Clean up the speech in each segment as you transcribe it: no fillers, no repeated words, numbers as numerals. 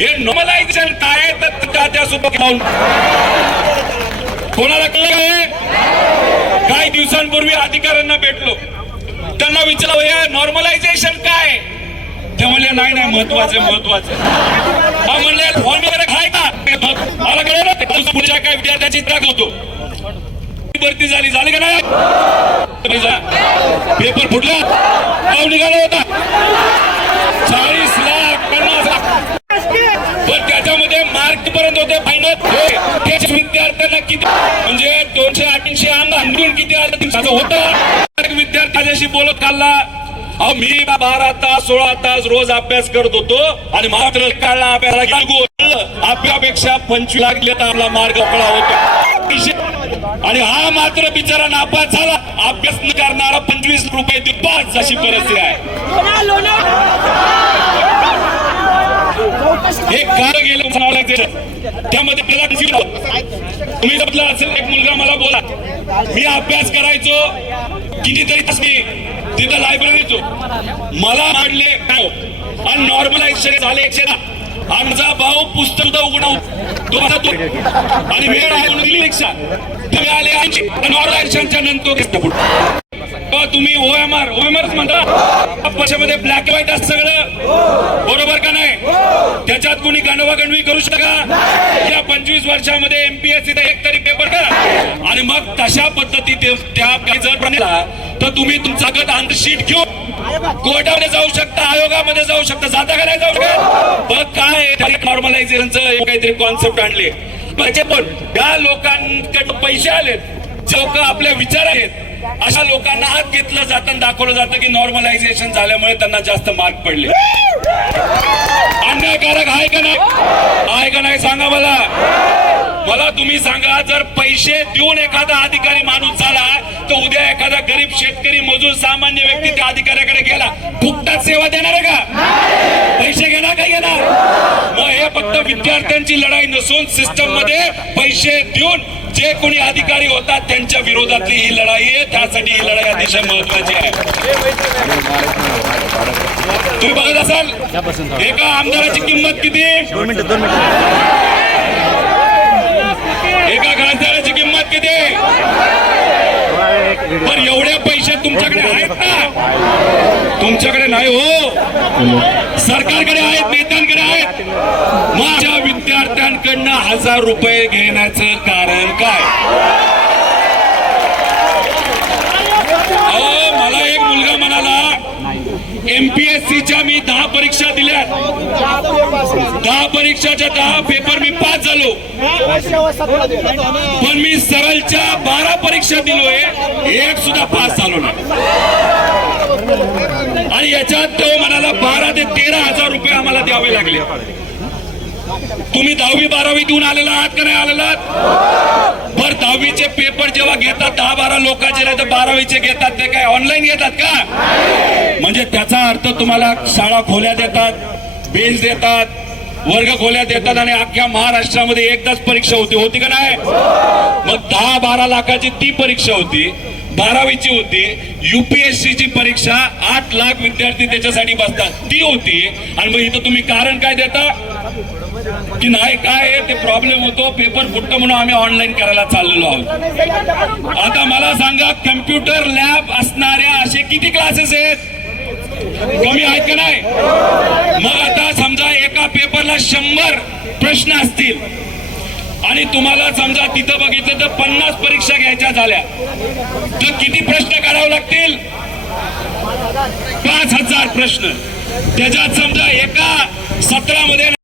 हे नॉर्मलायझेशन काय तर त्यासोबत लावून कोणाला कळलं? काही दिवसांपूर्वी अधिकाऱ्यांना भेटलो, त्यांना विचारलं हे नॉर्मलायझेशन काय? ते म्हणले नाही नाही महत्वाचं म्हणले फॉर्म वगैरे काय का? मला कळलं पुढच्या काय विद्यार्थ्याची दाखवतो भरती झाली का नाही? पेपर फुटला, भाव निघाला होता 40 लाख 50 लाख, पण त्याच्यामध्ये मार्क पर्यंत होते फायनल. विद्यार्थ्यांना किती म्हणजे 200-300 आंदोलन किती आलं होतं? विद्यार्थ्यांशी बोलत काढला. अहो मी 12 तास 16 तास रोज अभ्यास करत होतो आणि मात्र काढला अभ्यापेक्षा 25 लाख तर आपला मार्ग मोकळा होतो आणि हा मात्र बिचारा नापास झाला. अभ्यास न करणारा 25 रुपये देऊन पास अशी परिस्थिती आहे. हे काय गेलं त्यामध्ये तुम्ही जपला असेल. एक मुलगा मला बोला मी अभ्यास करायचो कितीतरी तास मी तिथं लायब्ररीचो, मला मांडले काय आणि नॉर्मलायझेशन झाले 110. आमचा भाऊ पुस्तक उघडा तो आणि वेळ आहे म्हणून दिली रिक्षा तुम्ही आले नॉर्मलायझेशनच्या नंतर तुम्ही ओएमआर म्हणता पक्षामध्ये ब्लॅक व्हाईट असतं सगळं बरोबर का नाही? त्याच्यात कोणी गणवागणवी करू शका? या 25 वर्षामध्ये एमपीएससी एक तरी पेपर करा आणि मग तशा पद्धतीने त्या जर बनला तर तुम्ही तुमचा गट अंतशीट घेऊन कोर्टामध्ये जाऊ शकता, आयोगामध्ये जाऊ शकता. जाता का नाही जाऊ शकत? बघ काय नॉर्मलायझेशनचं काहीतरी कॉन्सेप्ट आणले पण त्या लोकांकडे पैसे आलेत, लोक आपल्या विचार आहेत, अशा लोकांना आत घेतलं जातं, दाखवलं जातं की नॉर्मलायझेशन झाल्यामुळे त्यांना जास्त मार्क पडले. अन्यायकारक आहे का नाही? आहे का नाही सांगा मला तुम्ही सांगा. जर पैसे देऊन एखादा अधिकारी माणूस झाला तर उद्या एखादा गरीब शेतकरी मजूर सामान्य व्यक्ती त्या अधिकाऱ्याकडे गेला फुकटात सेवा देणार आहे का? पैसे घेणार काय घेणार? मग हे फक्त विद्यार्थ्यांची लढाई नसून सिस्टम मध्ये पैसे देऊन जे कोणी अधिकारी होतात त्यांच्या विरोधातली ही लढाई आहे. त्यासाठी ही लढाई अतिशय महत्वाची आहे. तुम्ही बघत असाल एका आमदाराची किंमत किती, एका खासदाराची किंमत किती, पण एवढे पैसे तुमच्याकडे आहेत ना? तुमच्याकडे नाही हो, सरकारकडे आहेत, नेत्यांकडे आहेत. माझ्या विद्यार्थ्यांकडनं 1000 रुपये घेण्याचं कारण काय? मला एक मुलगा म्हणाला एमपीएससीच्या मी 10 परीक्षा दिल्या, 10 परीक्षाच्या 10 पेपर मी पास झालो, पण मी सरळच्या 12 परीक्षा दिलोय, एक सुद्धा पास झालो नाही. आणि याच्यात तो म्हणाला 12 ते 13,000 रुपये आम्हाला द्यावे लागले. तुम्ही 10वी 12वी देऊन आलेला आहात का नाही आलेला? बर 10वीचे पेपर जेव्हा घेतात 10-12 लोकांचे नाही तर 12वीचे घेतात ते काय ऑनलाईन घेतात का? म्हणजे त्याचा अर्थ तुम्हाला शाळा खोल्या देतात, बेंच देतात, वर्ग खोल्या देतात आणि अख्ख्या महाराष्ट्रामध्ये एकदाच परीक्षा होती का नाही? मग 10-12 लाखाची ती परीक्षा होती, 12वीची होती. UPSC ची परीक्षा 8 लाख विद्यार्थी त्याच्यासाठी बसतात ती होती. आणि मग इथं तुम्ही कारण काय देता की नाही काय ते प्रॉब्लेम होतो पेपर फुटतो म्हणून आम्ही ऑनलाईन करायला चाललेलो आहोत. आता मला सांगा कम्प्युटर लॅब असणाऱ्या असे किती क्लासेस आहेत? कमी आहेत का नाही? मग आता समजा एका पेपरला 100 प्रश्न असतील आणि तुम्हाला समजा तिथं बघितलं तर 50 परीक्षा घ्यायच्या झाल्या तर किती प्रश्न काढावे लागतील? 5000 प्रश्न. त्याच्यात समजा एका सत्रामध्ये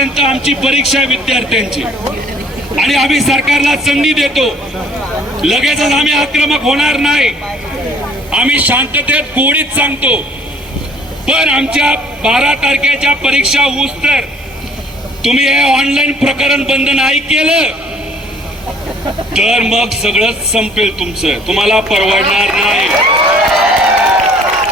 शेवटपर्यंत आमची परीक्षा आहे विद्यार्थ्यांची आणि आम्ही सरकारला संधी देतो. लगेचच आम्ही आक्रमक होणार नाही. आम्ही शांततेत गोडीत सांगतो. पण आमच्या 12 तारखेच्या परीक्षा होऊस तर तुम्ही हे ऑनलाईन प्रकरण बंद नाही केलं तर मग सगळंच संपेल तुमचं. तुम्हाला परवडणार नाही.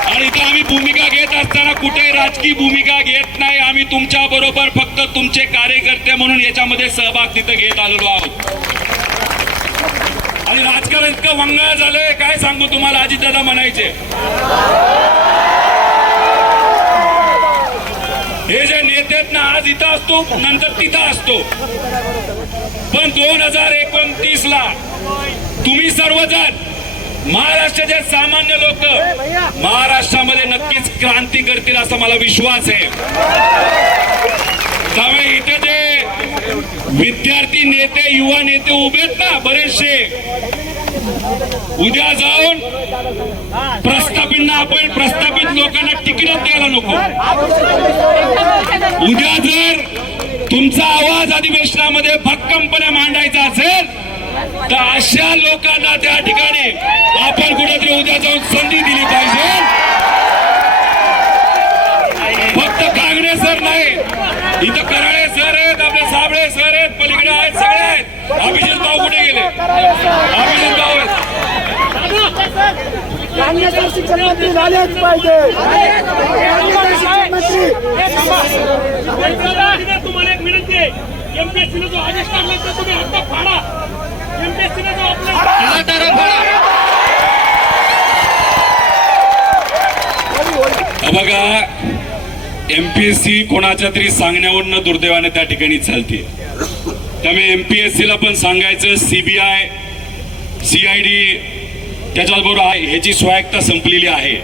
आणि इथं आम्ही भूमिका घेत असताना कुठे राजकीय भूमिका घेत नाही. आम्ही तुमच्या बरोबर फक्त तुमचे कार्यकर्ते म्हणून याच्यामध्ये सहभाग तिथं घेत आलेलो आहोत. आणि राजकारण इतकं वंगाळ झालंय काय सांगू तुम्हाला. अजितदादा म्हणायचे हे जे नेते आहेत ना आज इथं असतो नंतर तिथं असतो. पण 2029 ला तुम्ही सर्वजण महाराष्ट्राचे सामान्य लोक महाराष्ट्रामध्ये नक्कीच क्रांती करतील असा मला विश्वास आहे. त्यामुळे इथे जे विद्यार्थी नेते युवा नेते उभे आहेत ना बरेचसे उद्या जाऊन प्रस्थापित आपण प्रस्थापित लोकांना तिकीटच द्यायला नको. उद्या जर तुमचा आवाज अधिवेशनामध्ये भक्कमपणे मांडायचा असेल तर अशा लोकांना त्या ठिकाणी आपण कुठेतरी उद्या जाऊन संधी दिली पाहिजे. फक्त कांगणे सर नाही इथं कराळे सर आहेत आपले साबळे सर आहेत पलीकडे आहेत सगळे आहेत. अभिजित भाऊ कुठे गेले. अभिजित भाऊ आहेत शिक्षण मंत्री झालेच पाहिजे. तुम्हाला एक विनंती आहे एमपीएससीने जो आदेश काढला तर तुम्ही हट्टा फाडा. एमपीएससीने जो बघा एमपीएससी कोणाच्या तरी सांगण्यावरनं दुर्दैवाने त्या ठिकाणी चालते. त्यामुळे एमपीएससीला पण सांगायचं सीबीआय सीआयडी त्याच्याबरोबर ह्याची स्वायत्ता संपलेली आहे.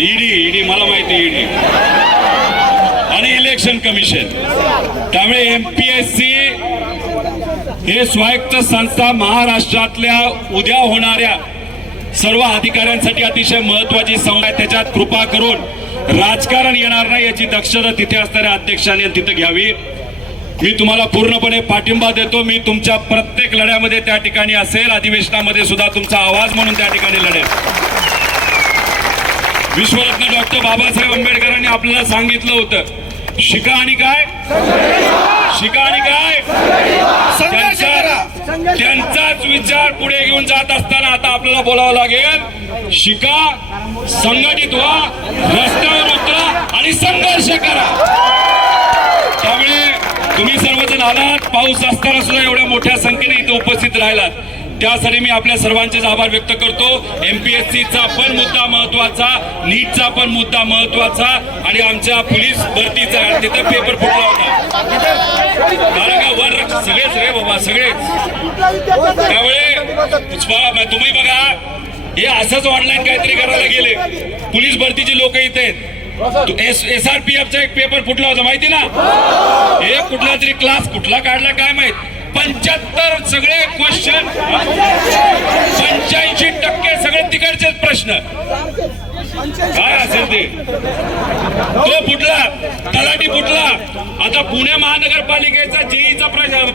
ईडी मला माहिती ईडी आणि इलेक्शन कमिशन. त्यामुळे एमपीएससी हे स्वायत्त संस्था महाराष्ट्रातल्या उद्या होणाऱ्या सर्व अधिकाऱ्यांसाठी अतिशय महत्वाची संस्था आहे. त्याच्यात कृपा करून राजकारण येणार नाही याची दक्षता तिथे असणाऱ्या अध्यक्षांनी तिथे घ्यावी. मी तुम्हाला पूर्णपणे पाठिंबा देतो. मी तुमच्या प्रत्येक लढ्यामध्ये त्या ठिकाणी असेल. अधिवेशनामध्ये सुद्धा तुमचा आवाज म्हणून त्या ठिकाणी लढेल. विश्वरत्न डॉक्टर बाबासाहेब आंबेडकरांनी आपल्याला सांगितलं होतं शिका आणि काय शिका आणि काय त्यांचाच विचार पुढे घेऊन जात असताना आता आपल्याला बोलावं लागेल शिका संघटित व्हा रस्त्यावर उतरा आणि संघर्ष करा. त्यामुळे तुम्ही सर्वजण आलात पाऊस असताना सुद्धा एवढ्या मोठ्या संख्येने इथे उपस्थित राहिलात त्यासाठी मी आपल्या सर्वांचेच आभार व्यक्त करतो. एमपीएससीचा पण मुद्दा महत्वाचा नीटचा पण मुद्दा महत्वाचा आणि आमच्या पोलीस भरतीचा तिथे पेपर फुटला होता कारण का वर सगळेच रे बाबा सगळेच. त्यामुळे तुम्ही बघा हे असंच ऑनलाईन काहीतरी करायला गेले. पोलीस भरतीची लोक इथे आहेत. SRPF चा एक पेपर फुटला होता माहिती ना. हे कुठला तरी क्लास कुठला काढला काय माहित. 75 सगळे क्वेश्चन 85% सगळे तिकडचेच प्रश्न काय असेल ते तो फुटला तलाठी फुटला. आता पुणे महानगरपालिकेचा जेईचा प्रश्न